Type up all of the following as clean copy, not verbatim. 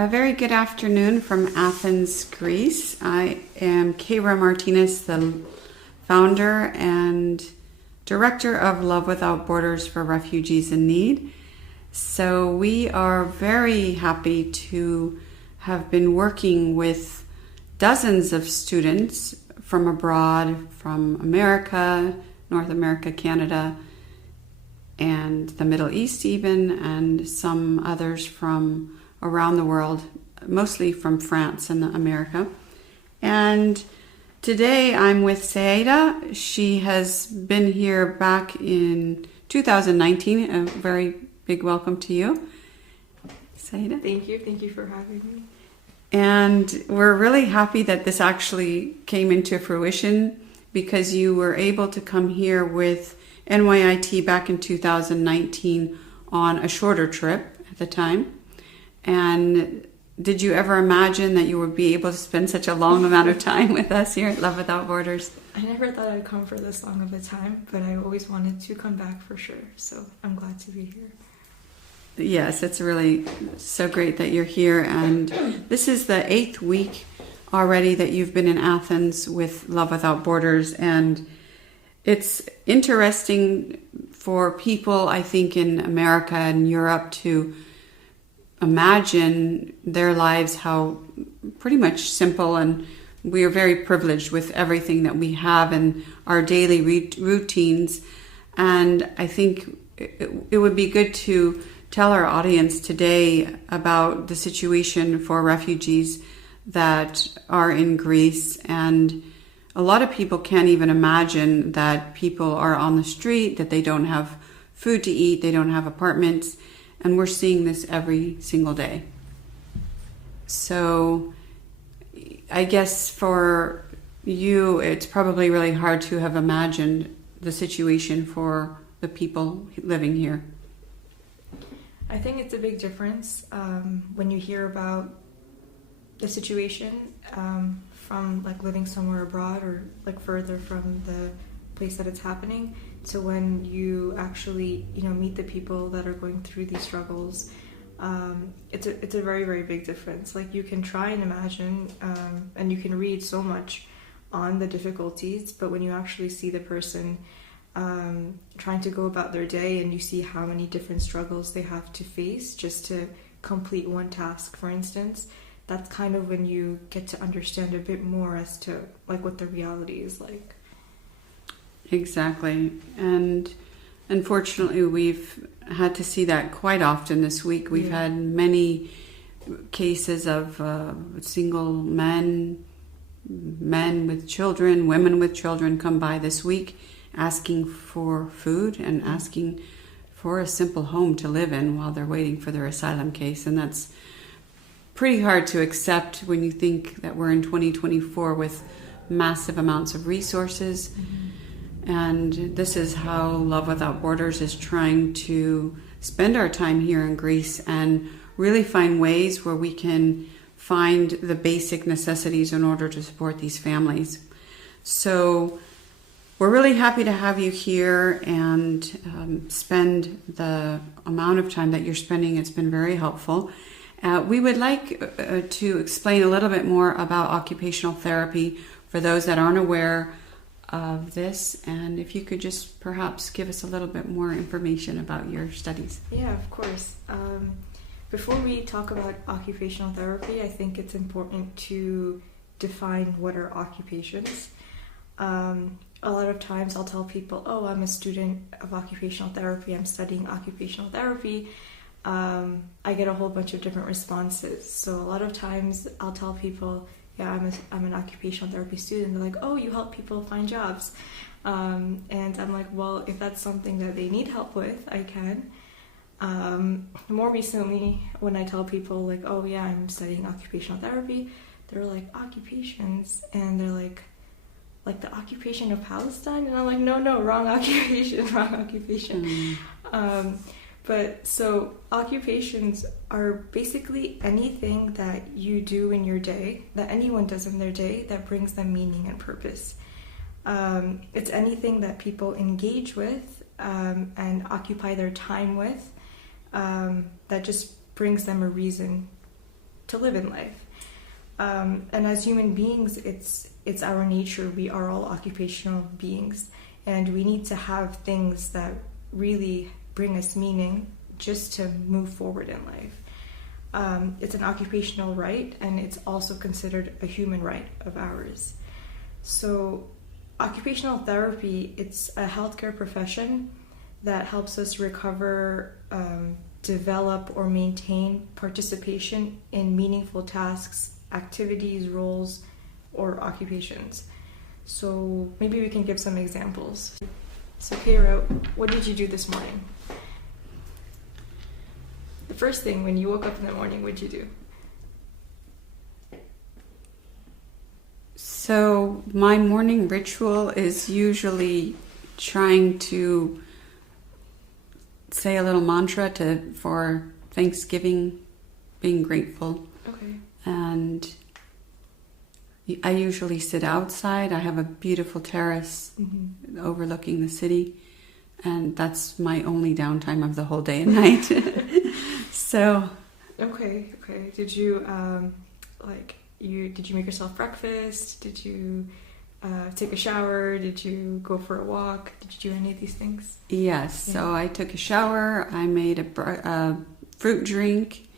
A very good afternoon from Athens, Greece. I am Keira Martinez, the founder and director of Love Without Borders for Refugees in Need. So we are very happy to have been working with dozens of students from abroad, from America, North America, Canada, and the Middle East even, and some others from around the world, mostly from France and America. And today I'm with Sayyada. She has been here back in 2019. A very big welcome to you, Sayyada. Thank you for having me. And we're really happy that this actually came into fruition because you were able to come here with NYIT back in 2019 on a shorter trip at the time. And did you ever imagine that you would be able to spend such a long amount of time with us here at Love Without Borders? I never thought I'd come for this long of a time, but I always wanted to come back for sure. So I'm glad to be here. Yes, it's really so great that you're here. And this is the 8th week already that you've been in Athens with Love Without Borders. And it's interesting for people, I think, in America and Europe to imagine their lives, how pretty much simple, and we are very privileged with everything that we have in our daily routines. And I think it would be good to tell our audience today about the situation for refugees that are in Greece. And a lot of people can't even imagine that people are on the street, that they don't have food to eat, they don't have apartments. And we're seeing this every single day. So I guess for you, it's probably really hard to have imagined the situation for the people living here. I think it's a big difference when you hear about the situation from like living somewhere abroad or like further from the place that it's happening to when you actually meet the people that are going through these struggles. It's a very, very big difference. Like you can try and imagine and you can read so much on the difficulties, but when you actually see the person trying to go about their day and you see how many different struggles they have to face just to complete one task, for instance, that's kind of when you get to understand a bit more as to like what the reality is like. Exactly. And unfortunately, we've had to see that quite often this week. We've had many cases of single men with children, women with children come by this week asking for food and asking for a simple home to live in while they're waiting for their asylum case. And that's pretty hard to accept when you think that we're in 2024 with massive amounts of resources. Mm-hmm. And this is how Love Without Borders is trying to spend our time here in Greece and really find ways where we can find the basic necessities in order to support these families. So we're really happy to have you here and spend the amount of time that you're spending. It's been very helpful. We would like to explain a little bit more about occupational therapy for those that aren't aware of this, and if you could just perhaps give us a little bit more information about your studies. Yeah, of course. Before we talk about occupational therapy, I think it's important to define what are occupations. A lot of times I'll tell people, oh, I'm a student of occupational therapy, I'm studying occupational therapy. I get a whole bunch of different responses. So a lot of times I'll tell people, yeah, I'm an occupational therapy student. They're like, oh, you help people find jobs. And I'm like, well, if that's something that they need help with, I can. More recently, when I tell people like, oh yeah, I'm studying occupational therapy, they're like, occupations? And they're like the occupation of Palestine? And I'm like, no, wrong occupation. But so occupations are basically anything that you do in your day, that anyone does in their day, that brings them meaning and purpose. It's anything that people engage with and occupy their time with, that just brings them a reason live in life. And as human beings, it's our nature. We are all occupational beings, and we need to have things that really bring us meaning just to move forward in life. It's an occupational right, and it's also considered a human right of ours. So occupational therapy, it's a healthcare profession that helps us recover, develop, or maintain participation in meaningful tasks, activities, roles, or occupations. So maybe we can give some examples. So Kayra, what did you do this morning? The first thing when you woke up in the morning, what did you do? So my morning ritual is usually trying to say a little mantra for Thanksgiving, being grateful. Okay. And I usually sit outside. I have a beautiful terrace overlooking the city, and that's my only downtime of the whole day and night. So Okay. Did you did you make yourself breakfast? Did you take a shower? Did you go for a walk? Did you do any of these things? yes, Yeah. so I took a shower. I made a fruit drink,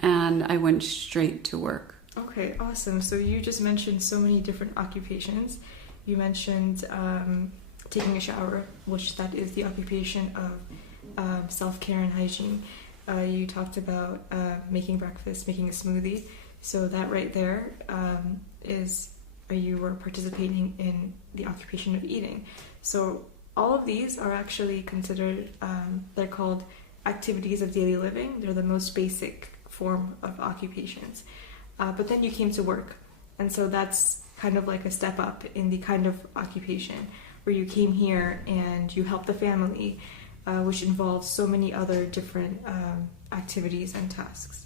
and I went straight to work. Okay, awesome. So you just mentioned so many different occupations. You mentioned taking a shower, which that is the occupation of self-care and hygiene. You talked about making breakfast, making a smoothie. So that right there is you were participating in the occupation of eating. So all of these are actually considered, they're called activities of daily living. They're the most basic form of occupations. But then you came to work. And so that's kind of like a step up in the kind of occupation where you came here and you helped the family, which involves so many other different activities and tasks.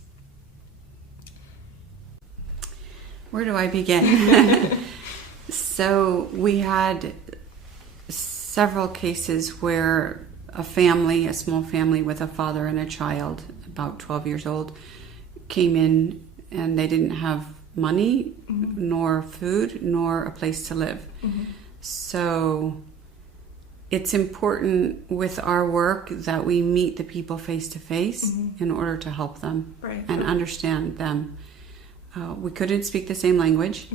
Where do I begin? So we had several cases where a small family with a father and a child, about 12 years old, came in and they didn't have money, nor food, nor a place to live. So it's important with our work that we meet the people face to face in order to help them and understand them. We couldn't speak the same language.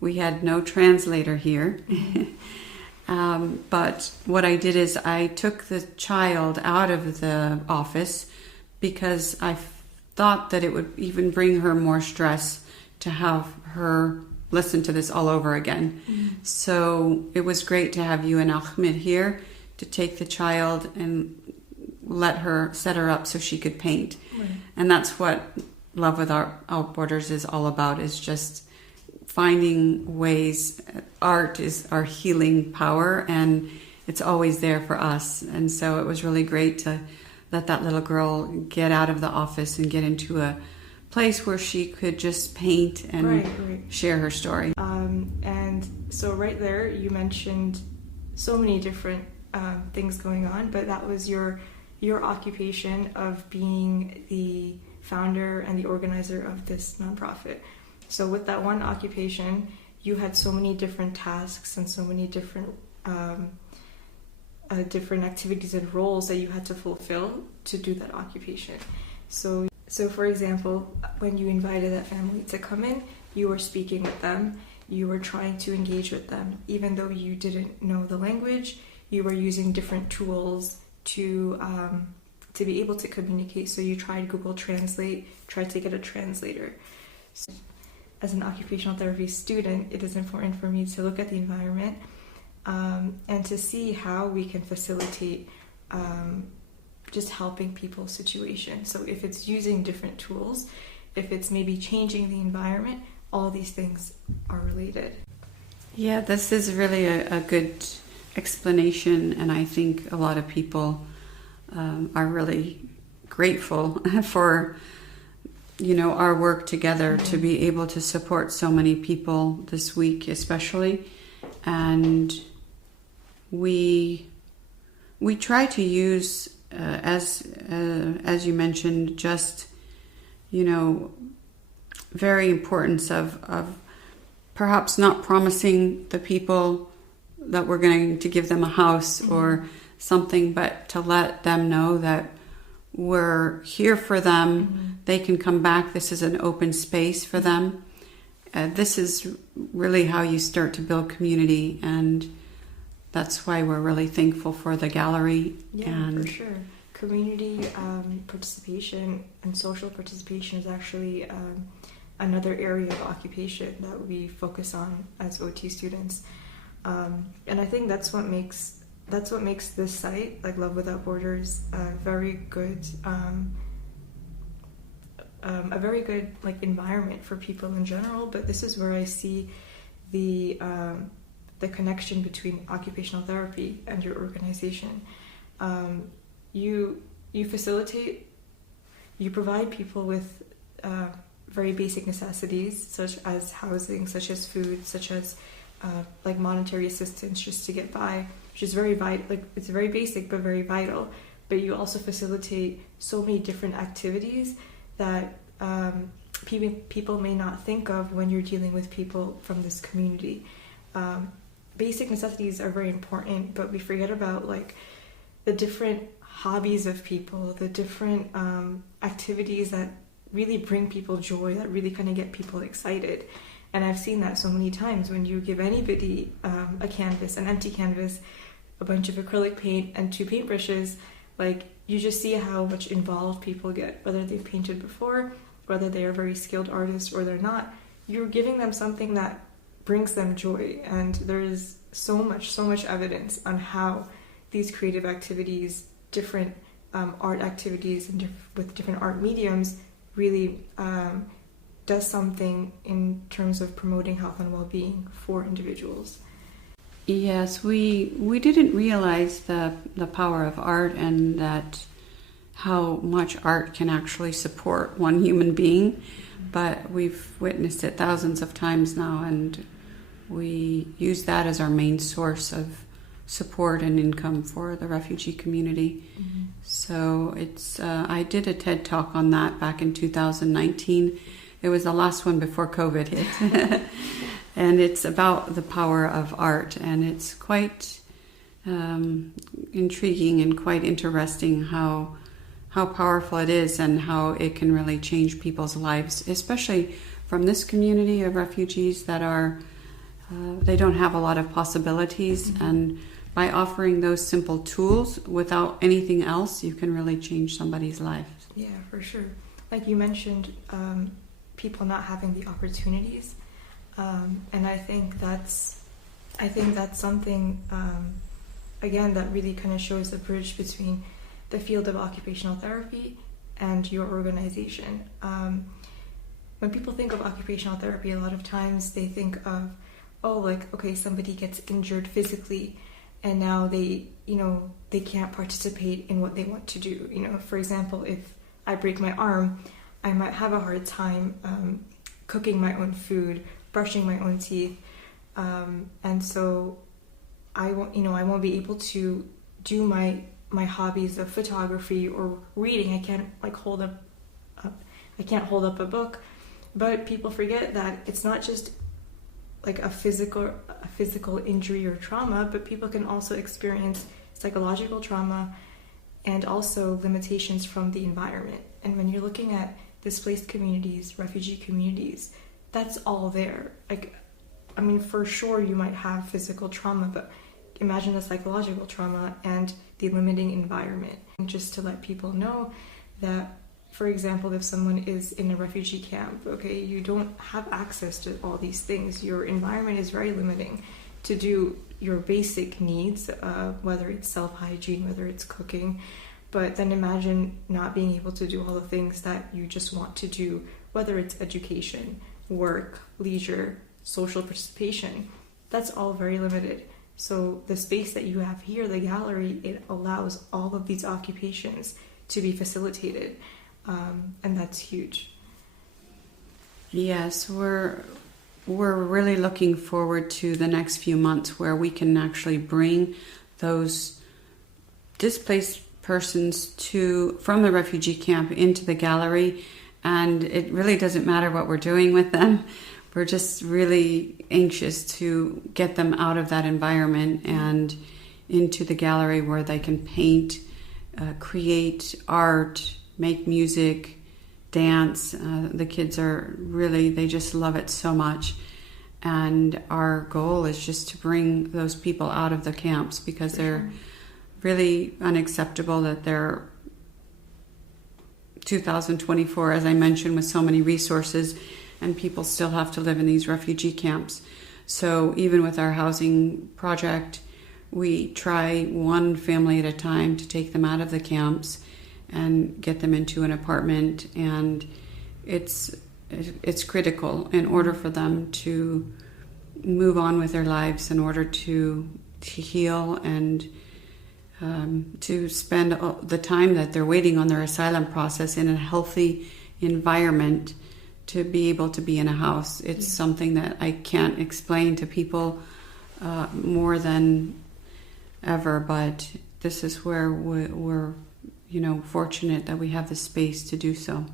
We had no translator here. But what I did is I took the child out of the office because I thought that it would even bring her more stress to have her listen to this all over again. So it was great to have you and Ahmed here to take the child and set her up so she could paint. And that's what Love Without Borders is all about, is just finding ways. Art is our healing power, and it's always there for us. And so it was really great to let that little girl get out of the office and get into a place where she could just paint and share her story. And so right there, you mentioned so many different things going on, but that was your occupation of being the founder and the organizer of this nonprofit. So with that one occupation, you had so many different tasks and so many different different activities and roles that you had to fulfill to do that occupation. So for example, when you invited that family to come in, you were speaking with them, you were trying to engage with them. Even though you didn't know the language, you were using different tools to be able to communicate. So you tried Google Translate, tried to get a translator. So as an occupational therapy student, it is important for me to look at the environment and to see how we can facilitate just helping people's situation. So if it's using different tools, if it's maybe changing the environment, all these things are related. Yeah, this is really a good explanation, and I think a lot of people are really grateful for our work together to be able to support so many people this week especially. And we try to use as you mentioned, just very importance of perhaps not promising the people that we're going to give them a house or something, but to let them know that we're here for them. They can come back. This is an open space for them. This is really how you start to build community, and that's why we're really thankful for the gallery. Yeah, for sure. Community participation and social participation is actually another area of occupation that we focus on as OT students, and I think that's what makes this site, like Love Without Borders, a very good like environment for people in general. But this is where I see the connection between occupational therapy and your organization. You facilitate, you provide people with very basic necessities such as housing, such as food, such as like monetary assistance just to get by, which is very vital. Like, it's very basic but very vital. But you also facilitate so many different activities that people may not think of when you're dealing with people from this community. Basic necessities are very important, but we forget about like the different hobbies of people, the different activities that really bring people joy, that really kind of get people excited. And I've seen that so many times when you give anybody a canvas, an empty canvas, a bunch of acrylic paint and 2 paintbrushes, like, you just see how much involved people get, whether they've painted before, whether they are very skilled artists or they're not. You're giving them something that brings them joy, and there's so much evidence on how these creative activities, different art activities and with different art mediums really does something in terms of promoting health and well-being for individuals. Yes, we didn't realize the power of art, and that how much art can actually support one human being, but we've witnessed it thousands of times now, and we use that as our main source of support and income for the refugee community. So it's I did a TED Talk on that back in 2019. It was the last one before COVID hit. And it's about the power of art, and it's quite intriguing and quite interesting how powerful it is and how it can really change people's lives, especially from this community of refugees that are they don't have a lot of possibilities. And by offering those simple tools without anything else, you can really change somebody's life. Yeah, for sure. Like you mentioned, people not having the opportunities, and I think that's something again that really kind of shows the bridge between the field of occupational therapy and your organization. When people think of occupational therapy, a lot of times they think of, somebody gets injured physically, and now they can't participate in what they want to do. For example, if I break my arm, I might have a hard time cooking my own food, brushing my own teeth, and so I won't be able to do my hobbies of photography or reading. I can't hold up a book. But people forget that it's not just like a physical injury or trauma, but people can also experience psychological trauma and also limitations from the environment. And when you're looking at displaced communities, refugee communities, that's all there. For sure you might have physical trauma, but imagine the psychological trauma and the limiting environment. And just to let people know that, for example, if someone is in a refugee camp, you don't have access to all these things. Your environment is very limiting to do your basic needs, whether it's self-hygiene, whether it's cooking. But then imagine not being able to do all the things that you just want to do, whether it's education, work, leisure, social participation. That's all very limited. So the space that you have here, the gallery, it allows all of these occupations to be facilitated. And that's huge. Yes, we're really looking forward to the next few months where we can actually bring those displaced persons from the refugee camp into the gallery And it really doesn't matter what we're doing with them. We're just really anxious to get them out of that environment and into the gallery where they can paint, create art, make music, dance. The kids are really, they just love it so much. And our goal is just to bring those people out of the camps, because they're really unacceptable that they're 2024, as I mentioned, with so many resources, and people still have to live in these refugee camps. So even with our housing project, we try one family at a time to take them out of the camps and get them into an apartment. And it's critical in order for them to move on with their lives, in order to heal and to spend the time that they're waiting on their asylum process in a healthy environment, to be able to be in a house. It's something that I can't explain to people more than ever, but this is where we're fortunate that we have the space to do so.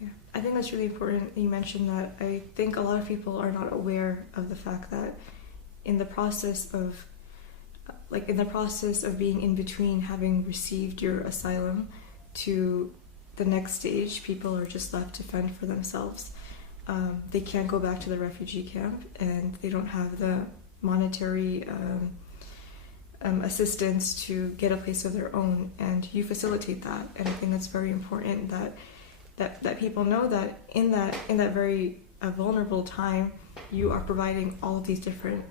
Yeah, I think that's really important. You mentioned that. I think a lot of people are not aware of the fact that in the process of being in between having received your asylum to the next stage, people are just left to fend for themselves. They can't go back to the refugee camp, and they don't have the monetary assistance to get a place of their own, and you facilitate that. And I think that's very important that people know that in that very vulnerable time, you are providing all of these different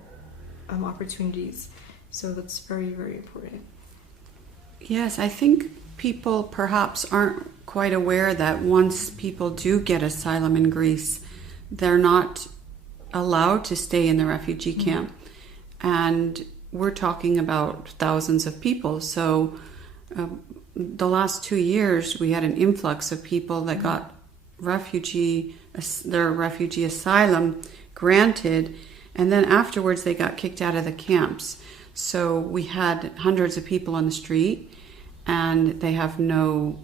opportunities. So that's very, very important. Yes, I think people perhaps aren't quite aware that once people do get asylum in Greece, they're not allowed to stay in the refugee camp. And we're talking about thousands of people. So the last 2 years, we had an influx of people that got their refugee asylum granted, and then afterwards they got kicked out of the camps. So we had hundreds of people on the street, and they have no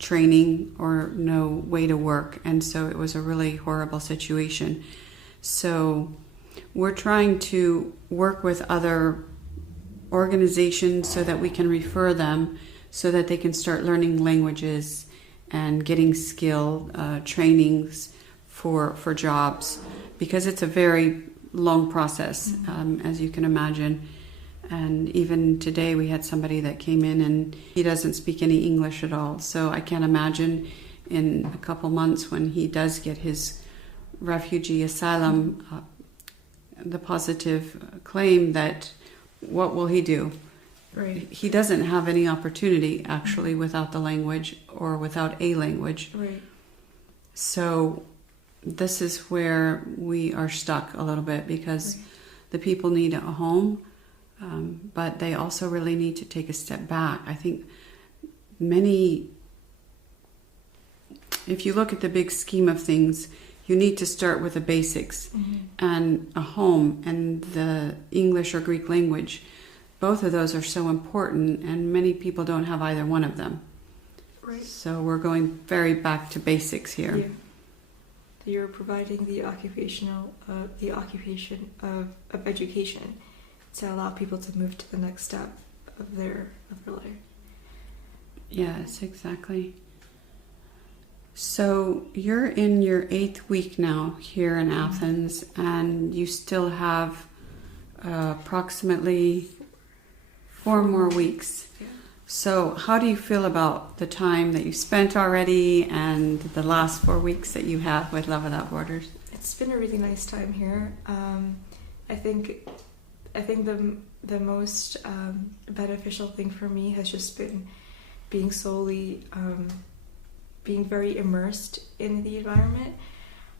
training or no way to work. And so it was a really horrible situation. So we're trying to work with other organizations so that we can refer them, so that they can start learning languages and getting skill trainings for jobs, because it's a very long process, as you can imagine. And even today we had somebody that came in and he doesn't speak any English at all. So I can't imagine in a couple months when he does get his refugee asylum, the positive claim, that what will he do? Right. He doesn't have any opportunity actually without the language or without a language. Right. So this is where we are stuck a little bit, because the people need a home. But they also really need to take a step back. I think if you look at the big scheme of things, you need to start with the basics, and a home and the English or Greek language. Both of those are so important, and many people don't have either one of them. Right. So we're going very back to basics here. Yeah. You're providing the occupation of education to allow people to move to the next step of their life. Yes, exactly. So you're in your 8th week now here in Athens, and you still have approximately 4 more weeks. Yeah. So how do you feel about the time that you spent already and the last 4 weeks that you have with Love Without Borders? It's been a really nice time here. I think the most beneficial thing for me has just been being being very immersed in the environment.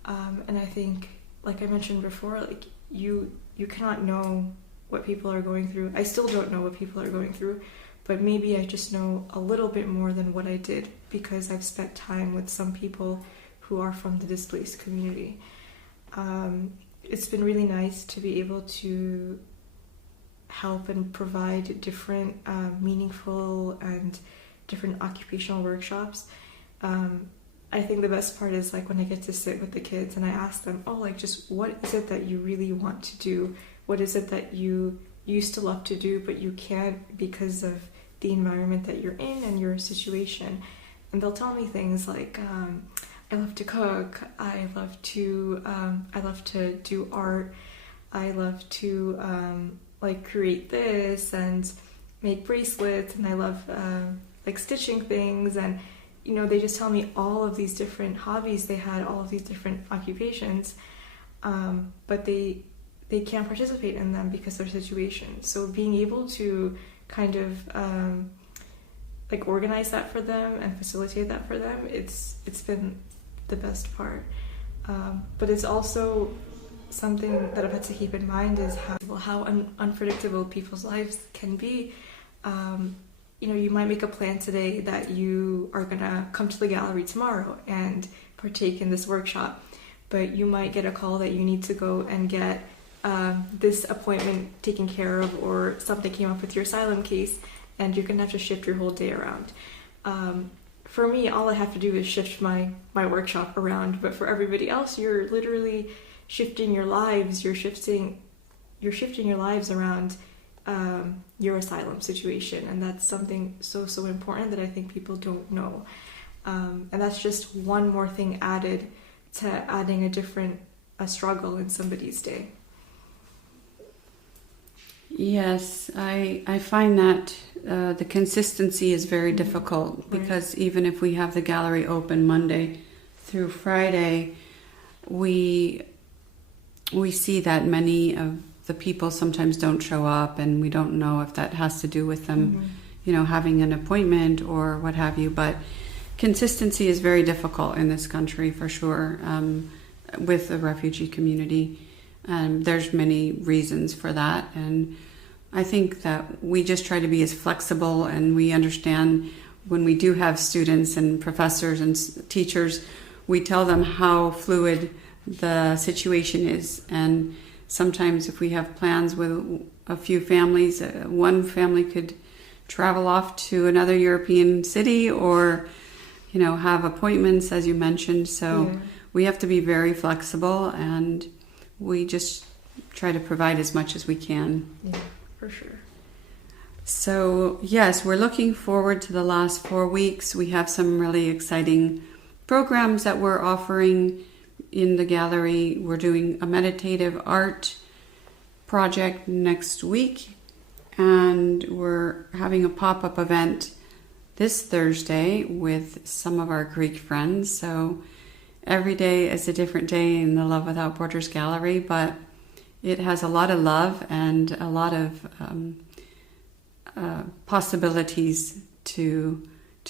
And I think, like I mentioned before, like you cannot know what people are going through. I still don't know what people are going through, but maybe I just know a little bit more than what I did because I've spent time with some people who are from the displaced community. It's been really nice to be able to help and provide different meaningful and different occupational workshops. I think the best part is like when I get to sit with the kids and I ask them, oh, like just what is it that you really want to do? What is it that you used to love to do but you can't because of the environment that you're in and your situation? And they'll tell me things like, I love to cook, I love to do art, I love to like create this and make bracelets, and I love like stitching things. And you know, they just tell me all of these different hobbies they had, all of these different occupations, but they can't participate in them because of their situation. So being able to kind of like organize that for them and facilitate that for them, it's been the best part. But it's also something that I've had to keep in mind is how unpredictable people's lives can be. You know, you might make a plan today that you are gonna come to the gallery tomorrow and partake in this workshop, but you might get a call that you need to go and get this appointment taken care of, or something came up with your asylum case and you're gonna have to shift your whole day around. For me, all I have to do is shift my workshop around, but for everybody else, you're literally shifting your lives. You're shifting your lives around your asylum situation, and that's something so important that I think people don't know. And that's just one more thing added to adding a struggle in somebody's day. Yes, I find that the consistency is very difficult, because even if we have the gallery open Monday through Friday, we see that many of the people sometimes don't show up, and we don't know if that has to do with them, you know, having an appointment or what have you. But consistency is very difficult in this country, for sure, with the refugee community. There's many reasons for that, and I think that we just try to be as flexible, and we understand when we do have students and professors and teachers, we tell them how fluid the situation is. And sometimes if we have plans with a few families, one family could travel off to another European city, or, you know, have appointments, as you mentioned. So we have to be very flexible, and we just try to provide as much as we can. Yeah, for sure. So yes, we're looking forward to the last 4 weeks. We have some really exciting programs that we're offering in the gallery. We're doing a meditative art project next week, and we're having a pop-up event this Thursday with some of our Greek friends. So every day is a different day in the Love Without Borders Gallery, but it has a lot of love and a lot of possibilities to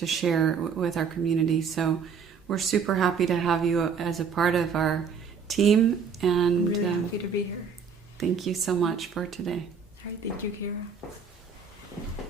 share with our community. So we're super happy to have you as a part of our team. And I'm really happy to be here. Thank you so much for today. All right, thank you, Kira.